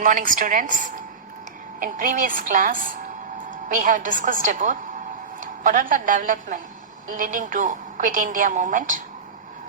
Good morning, students. In previous class, we have discussed about what are the development leading to Quit India movement.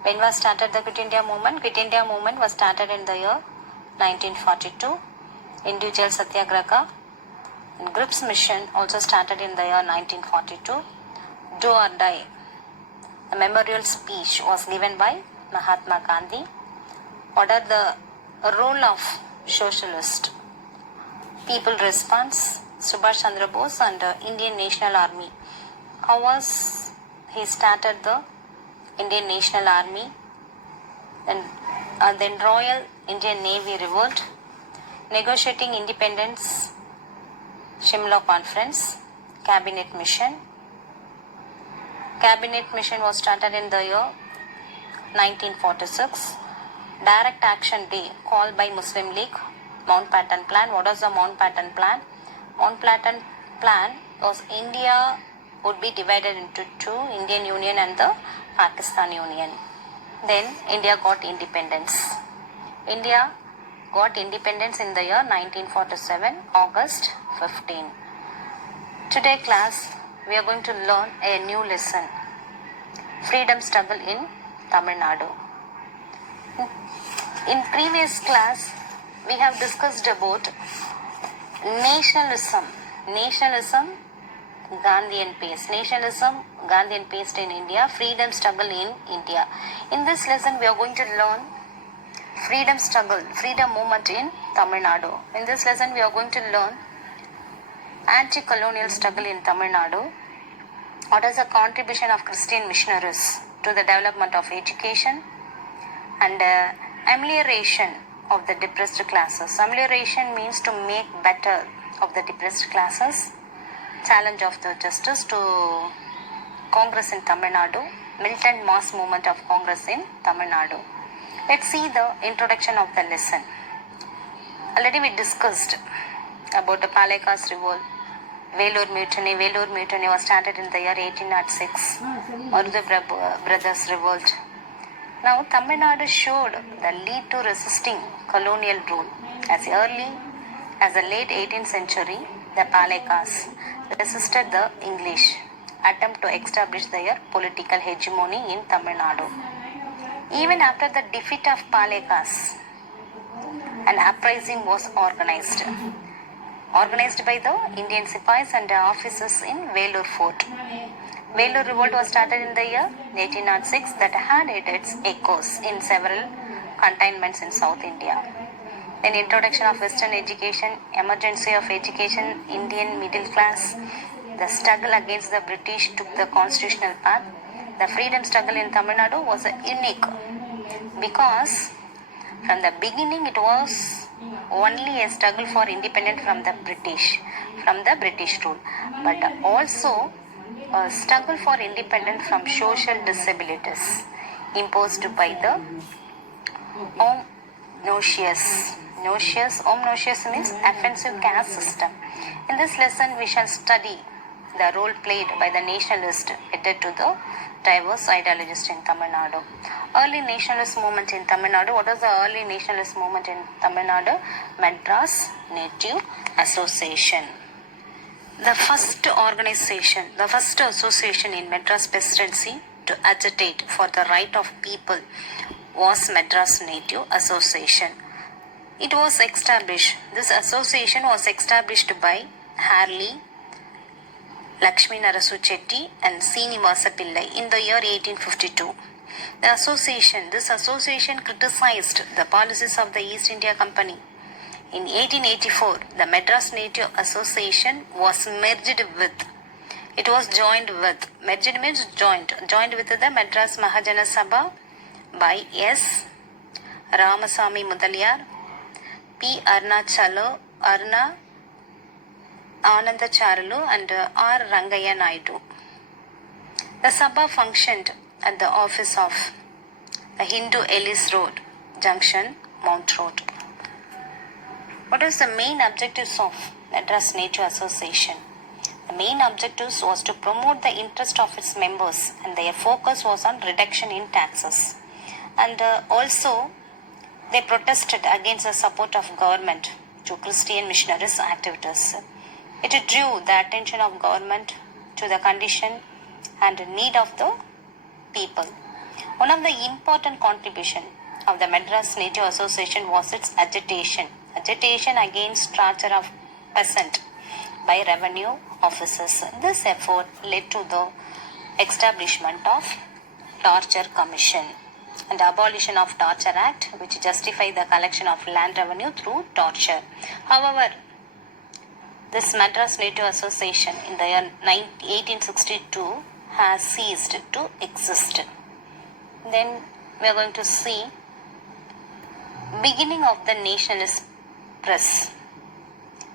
When was started the Quit India movement? Quit India movement was started in the year 1942. Individual Satyagraha and Grips mission also started in the year 1942. Do or Die. A memorial speech was given by Mahatma Gandhi. What are the role of socialist? People response, Subhash Chandra Bose and Indian National Army. How was he started the Indian National Army? Then Royal Indian Navy revolt, negotiating independence, Shimla Conference, Cabinet Mission. Cabinet Mission was started in the year 1946. Direct Action Day called by Muslim League. Mountbatten Plan. What was the Mountbatten Plan? Mountbatten Plan was India would be divided into two, Indian Union and the Pakistan Union. Then India got independence. India got independence in the year 1947, August 15. Today class, we are going to learn a new lesson. Freedom struggle in Tamil Nadu. In previous class, we have discussed about nationalism. Nationalism, Gandhian pace. Nationalism, Gandhian pace in India. Freedom struggle in India. In this lesson, we are going to learn freedom struggle, freedom movement in Tamil Nadu. In this lesson, we are going to learn anti-colonial struggle in Tamil Nadu. What is the contribution of Christian missionaries to the development of education and amelioration of the depressed classes. Amelioration means to make better of the depressed classes. Challenge of the justice to Congress in Tamil Nadu. Militant mass movement of Congress in Tamil Nadu. Let's see the introduction of the lesson. Already we discussed about the Palekas revolt. Vellore Mutiny. Vellore Mutiny was started in the year 1806. Urdu brothers revolt. Now, Tamil Nadu showed the lead to resisting colonial rule. As early as the late 18th century, the Palekas resisted the English attempt to establish their political hegemony in Tamil Nadu. Even after the defeat of Palekas, an uprising was organized by the Indian Sipais and officers in Vellore Fort. Vellore revolt was started in the year 1806 that had its echoes in several cantonments in South India. Then introduction of Western education, emergency of education, Indian middle class, the struggle against the British took the constitutional path. The freedom struggle in Tamil Nadu was unique because from the beginning it was only a struggle for independence from the British rule, but also a struggle for independence from social disabilities imposed by the Omnosius. Omnosius means offensive caste system. In this lesson, we shall study the role played by the nationalists headed to the diverse ideologists in Tamil Nadu. Early nationalist movement in Tamil Nadu. What was the early nationalist movement in Tamil Nadu? Madras Native Association. The first association in Madras Presidency to agitate for the right of people was Madras Native Association. It was established. This association was established by Harley, Lakshmi Narasu Chetty and Srinivasa Pillai in the year 1852. This association criticized the policies of the East India Company. In 1884, the Madras Native Association was merged with the Madras Mahajana Sabha by S. Ramasamy Mudaliar, P. Arna Anandacharlu and R. Rangaya Naidu. The Sabha functioned at the office of the Hindu Ellis Road Junction, Mount Road. What is the main objectives of Madras Native Association? The main objectives was to promote the interest of its members and their focus was on reduction in taxes. And also they protested against the support of government to Christian missionaries' activities. It drew the attention of government to the condition and need of the people. One of the important contributions of the Madras Native Association was its agitation against torture of peasant by revenue officers. This effort led to the establishment of Torture Commission and abolition of Torture Act, which justified the collection of land revenue through torture. However, this Madras Native Association in the year 1862 has ceased to exist. Then we are going to see beginning of the nationalist press,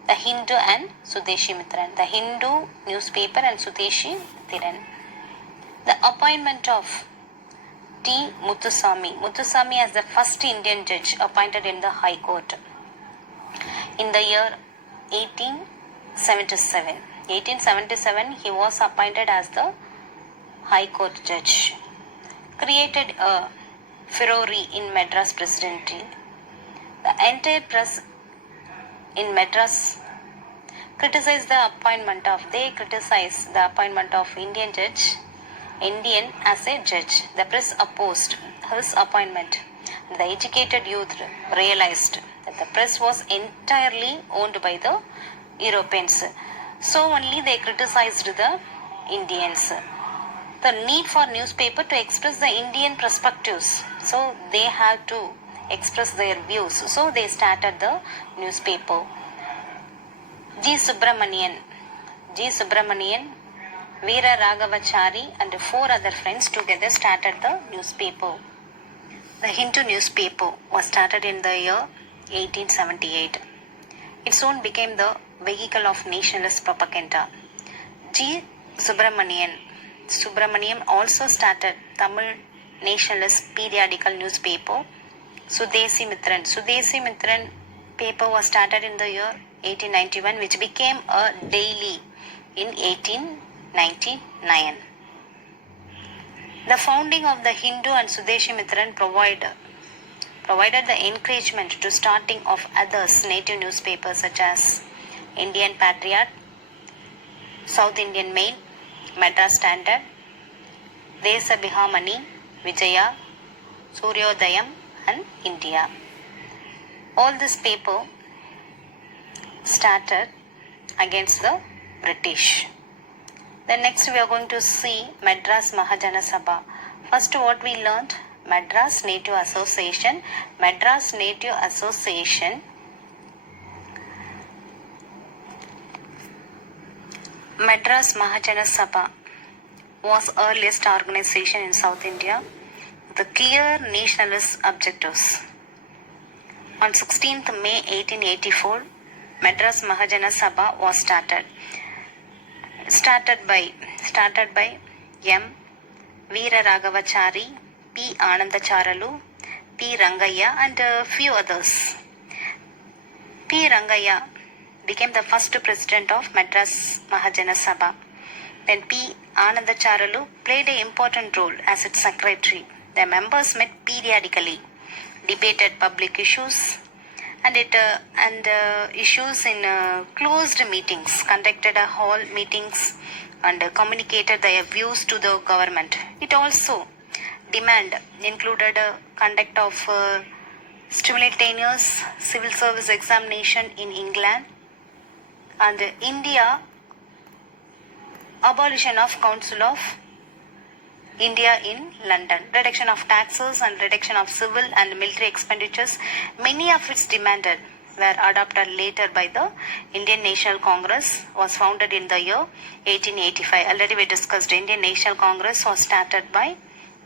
the Hindu and Swadeshi Mitran, the Hindu newspaper and Swadeshi Mitran. The appointment of T. Muthuswamy as the first Indian judge appointed in the High Court in the year 1877. 1877 he was appointed as the High Court judge. Created a furore in Madras presidency. The entire press in Madras criticized the appointment of Indian as a judge. The press opposed his appointment. The educated youth realized that the press was entirely owned by the Europeans. So only they criticized the Indians. The need for newspaper to express the Indian perspectives. So they had to express their views. So they started the newspaper. G. Subramanian, Veera Ragavachari and 4 other friends together started the newspaper. The Hindu newspaper was started in the year 1878. It soon became the vehicle of nationalist propaganda. G. Subramaniam also started Tamil nationalist periodical newspaper Swadeshi Mitran paper was started in the year 1891, which became a daily in 1899. The founding of the Hindu and Swadeshi Mitran provided the encouragement to starting of others native newspapers such as Indian Patriot, South Indian Mail, Madras Standard, Desabhihamani, Vijaya, Suryodayam and India. All this paper started against the British. Then next we are going to see Madras Mahajana Sabha. First what we learned, Madras Native Association. Madras Native Association Madras Mahajana Sabha was earliest organization in South India with the clear nationalist objectives. On 16th May 1884, Madras Mahajana Sabha was started by M. Veera Ragavachari, P. Anandacharalu, P. Rangaya and a few others. P. Rangaya became the first president of Madras Mahajana Sabha. Then P. Anandacharalu played an important role as its secretary. The members met periodically, debated public issues and issues in closed meetings, conducted hall meetings and communicated their views to the government. It also included conduct of simultaneous civil service examination in England and India, abolition of Council of India in London, reduction of taxes and reduction of civil and military expenditures. Many of its demands were adopted later by the Indian National Congress, was founded in the year 1885. Already we discussed Indian National Congress was started by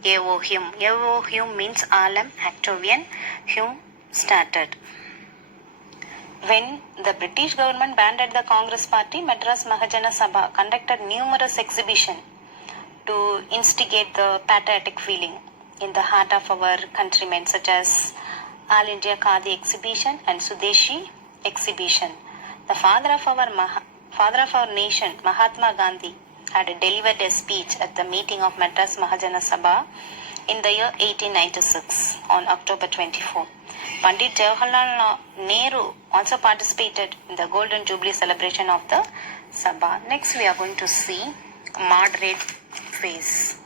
A.O. Hume. A.O. Hume means Alam Octavian Hume started. When the British government banned the Congress party, Madras Mahajana Sabha conducted numerous exhibitions to instigate the patriotic feeling in the heart of our countrymen, such as All India Khadi exhibition and Swadeshi exhibition. The father of our nation, Mahatma Gandhi, had delivered a speech at the meeting of Madras Mahajana Sabha in the year 1896 on October 24. Pandit Jawaharlal Nehru also participated in the Golden Jubilee celebration of the Sabha. Next, we are going to see moderate phase.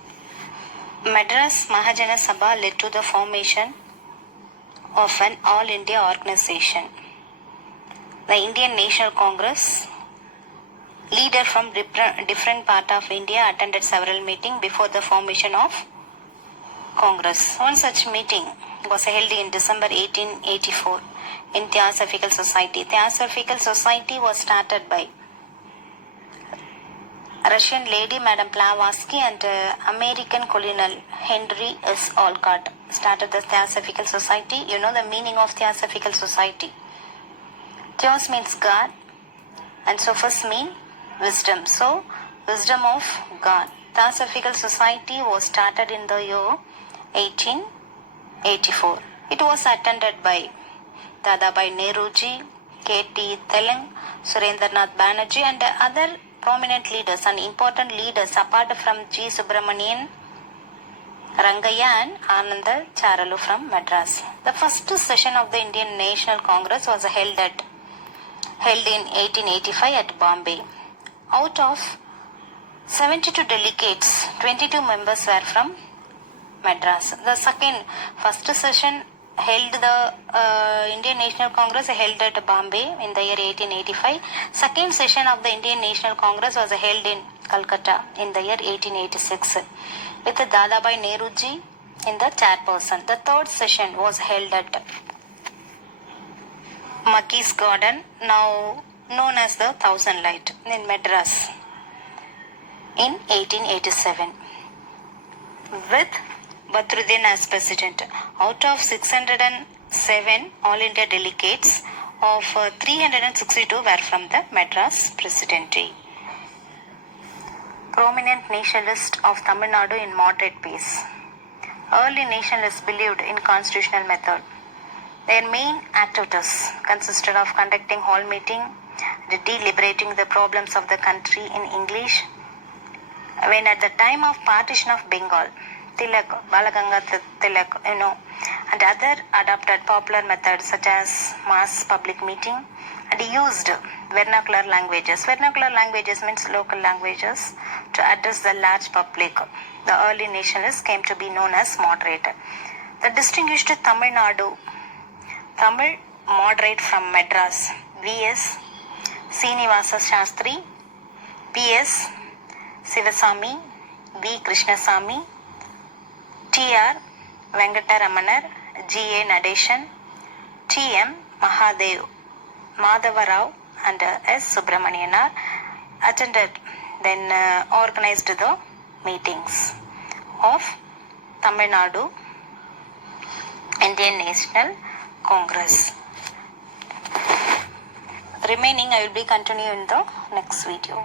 Madras Mahajana Sabha led to the formation of an all India organization. The Indian National Congress leader from different part of India attended several meetings before the formation of Congress. One such meeting was held in December 1884 in Theosophical Society. Theosophical Society was started by Russian lady Madame Blavatsky and American colonel Henry S. Olcott started the Theosophical Society. You know the meaning of Theosophical Society. Theos means God and Sophos mean wisdom. So, wisdom of God. Theosophical Society was started in the year 1884. It was attended by Dadabhai Nehruji, K.T. Telang, Surendranath Banerjee and other prominent leaders and important leaders apart from G. Subramanian, Rangaya and Ananda Charalu from Madras. The first session of the Indian National Congress was held in 1885 at Bombay. Out of 72 delegates, 22 members were from Madras. The first session held the Indian National Congress held at Bombay in the year 1885. Second session of the Indian National Congress was held in Calcutta in the year 1886 with Dadabhai Nehruji in the chairperson. The third session was held at Mackey's Garden, now known as the Thousand Light, in Madras in 1887 with Badruddin as president. Out of 607 All India delegates, of 362 were from the Madras Presidency. Prominent nationalists of Tamil Nadu in moderate pace. Early nationalists believed in constitutional method. Their main activities consisted of conducting hall meeting, deliberating the problems of the country in English. When at the time of partition of Bengal, Tilak, Balagangatha Tilak, and other adopted popular methods such as mass public meeting and used vernacular languages. Vernacular languages means local languages to address the large public. The early nationalists came to be known as moderate. The distinguished Tamil moderate from Madras, V.S. Srinivasa Shastri, P.S. Sivasamy, V. Krishnasamy, T.R. Venkataramanar, G.A. Nadeshan, T.M. Madhava Rao and S. Subramanianar attended, then organized the meetings of Tamil Nadu Indian National Congress. Remaining I will be continuing in the next video.